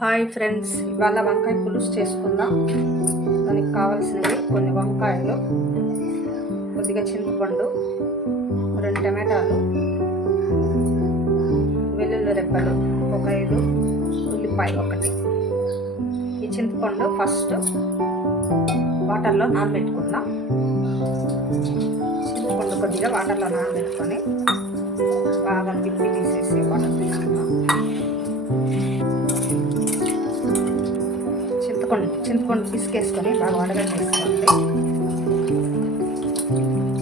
Hi friends, ఇవాళ వంకాయ పులుసు చేసుకుందాం. దానికి కావాల్సినవి కొన్ని వంకాయలు, కొద్దిగా చింతపండు, 2 టమాటాలు, వెల్లుల్లి రెబ్బలు, ఒక 5 ఉల్లిపాయ ఒకటి. ఈ చింతపండు ఫస్ట్ వాటర్లో నానబెట్టుకుందాం. చింతపండు కొద్దిగా వాటర్లో నానబెట్టుకొని బాగా తిప్పి తీసేసి వాటర్ తీసుకుందాం. చింతపండు పిసికేసుకొని బాగా వడగట్టేసుకోండి.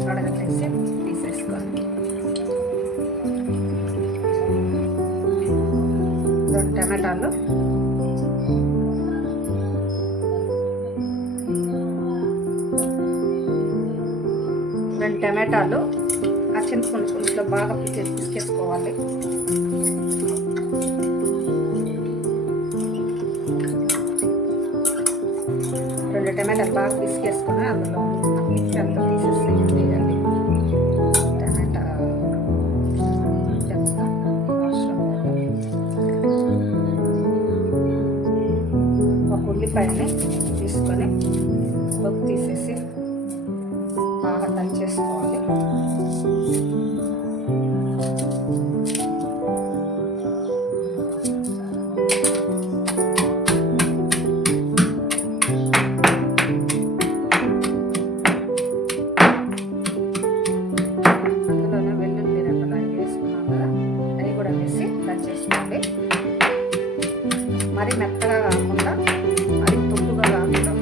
వడగట్టేసి తీసేసుకోండి. 2 టమాటాలు, ఆ చింతపండు పులుసులో బాగా పిసికేసుకోవాలి. టమాటాలు బాగా పిసికేసుకొని అందులో మిక్సీ అంతా తీసేసేయండి. టమాటా ఒక ఉల్లిపాయని తీసుకొని పొట్టు తీసేసి బాగా దంచేసుకోవాలి. మరి మెత్తగా కాకుండా మరి తుప్పుగా కాకుండా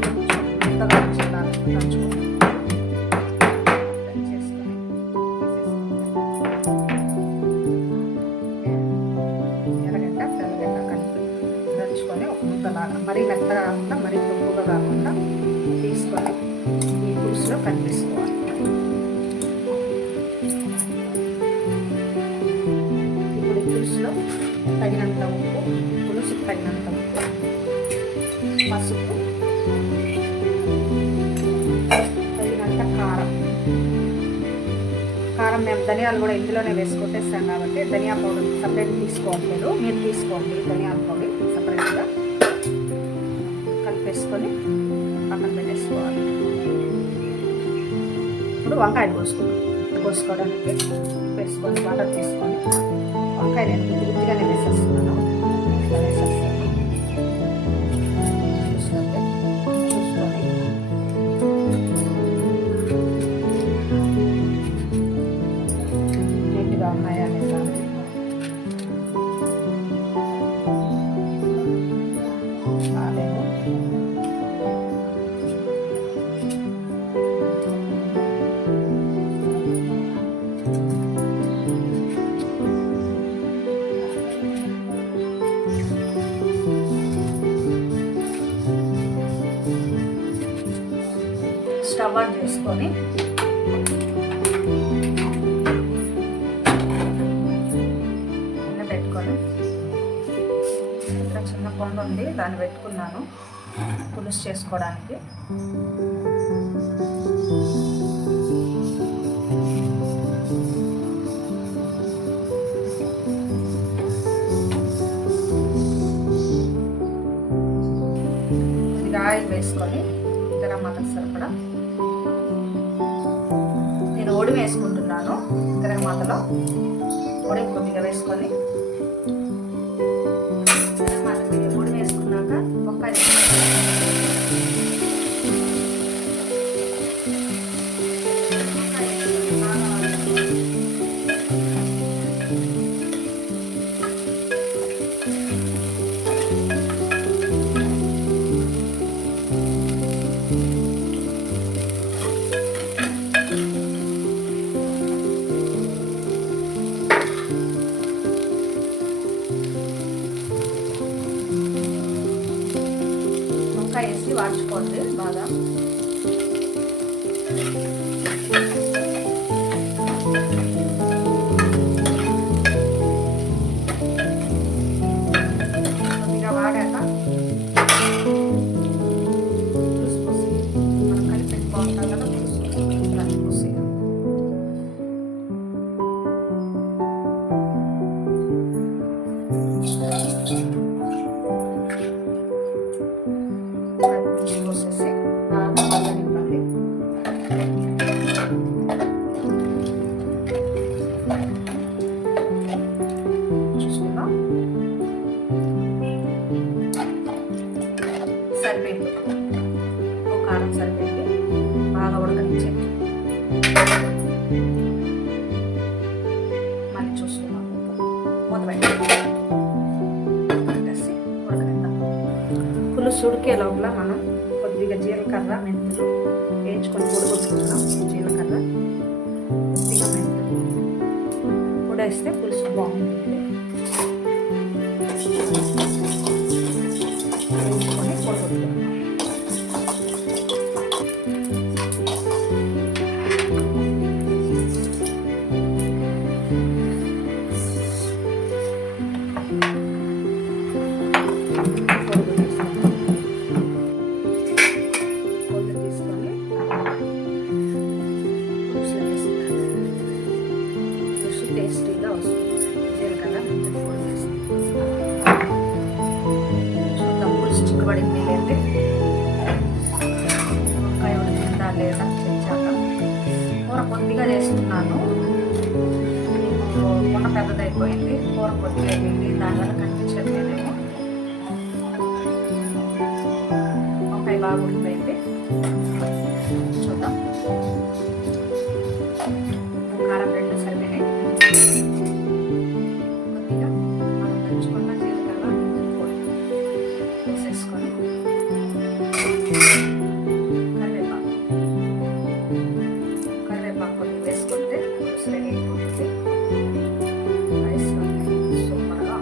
మెత్తగా దంచుకోవాలి. ఎర్రగడ్డ తెల్లగడ్డ కలిపి దంచుకొని ఒక ముద్దలాగా మరీ మెత్తగా కాకుండా మరీ తుప్పుగా కాకుండా తీసుకొని ఈ పులుసులో కలిపేసుకోవాలి. ఇప్పుడు ఈ పులుసులో తగినంత ఉప్పు, పులుసుకు తగినంత ఉప్పు, పసుపు, తగినంత కారం మేము ధనియాలు కూడా ఇందులోనే వేసుకొట్టేస్తాం కాబట్టి ధనియా పౌడర్ సపరేట్ తీసుకోవట్లేదు. మీరు తీసుకోండి ధనియాల పొడి సపరేట్గా కలిపేసుకొని పక్కన పెట్టేసుకోవాలి. ఇప్పుడు వంకాయలు కోసుకోవడానికి వేసుకొని వాటర్ తీసుకొని వంకాయ నేను గుత్తిగానే వేసేస్తున్నాను. ఇట్లా వేసేస్తాను. చూసుకొని నీట్గా ఉన్నాయా లేదా కాలేదు. స్టవ్ ఆన్ చేసుకొని పెట్టుకొని ఇక్కడ చిన్న కొండ ఉంది, దాన్ని పెట్టుకున్నాను పులుసు చేసుకోవడానికి. కొద్దిగా ఆయిల్ వేసుకొని గరం మసాలా సరిపడా నేను ఒడి వేసుకుంటున్నాను. గరం మసాలాలో ఒడి కొద్దిగా వేసుకొని ఒడి వేసుకున్నాక వంకాయ వేసి వాడుకోండి బాగా. కొద్దిగా వాడాక పులుసు పోసి మనం కలిపి పెట్టుకుంటాం కదా, పులుసు పోసి సరిపోయింది, ఒక కారం సరిపోయింది. బాగా ఉడకనిచ్చేది. మళ్ళీ చూసుకున్నాం, మూత పెట్టేసి ఉడకనిద్దాం. పులుసు ఉడికే లోపల మనం కొద్దిగా జీలకర్ర మెంతులు వేయించుకొని పొడిగొట్టుకుందాం. జీలకర్ర కొద్దిగా మెంతులు పొడేస్తే పులుసు బాగుంటుంది. వేయించుకొని పొడిగొట్టుకుందాం. టేస్టీగా వస్తుంది. జీలకర్ర మెంతులు పొడి వేసి చూద్దాం పులుసు చిక్కబడింది లేదంటే వంకాయ ఉడికిందా లేదా చెచ్చాక. కూర కొద్దిగా చేస్తున్నాను, కూర పెద్దదైపోయింది, కూర కొద్దిగా అయిపోయింది, దానివల్ల కనిపించట్లేదేమో. వంకాయ బాగా ఉడికిపోయింది, చూద్దాం. కారం 2 సరిపోయినాయి. కొద్దిగా మనం దంచుకున్న జీలకర్ర మెంతులు పొడి వేసేసుకొని కరివేపాకు కొద్దిగా వేసుకుంటే పులుసు రెడీ అయిపోతుంది. రైస్ సూపర్గా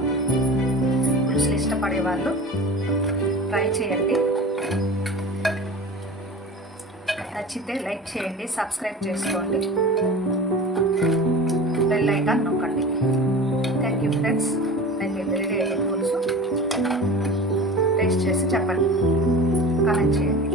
పులుసులు ఇష్టపడే వాళ్ళు ట్రై చేయండి. నచ్చితే లైక్ చేయండి, సబ్స్క్రైబ్ చేసుకోండి, బెల్ ఐకాన్ నొక్కండి. Thank you friends. అయిపోయింది, రెడీ అయిపోయింది పులుసు. టేస్ట్ చేసి చెప్పండి, కామెంట్ చేయండి.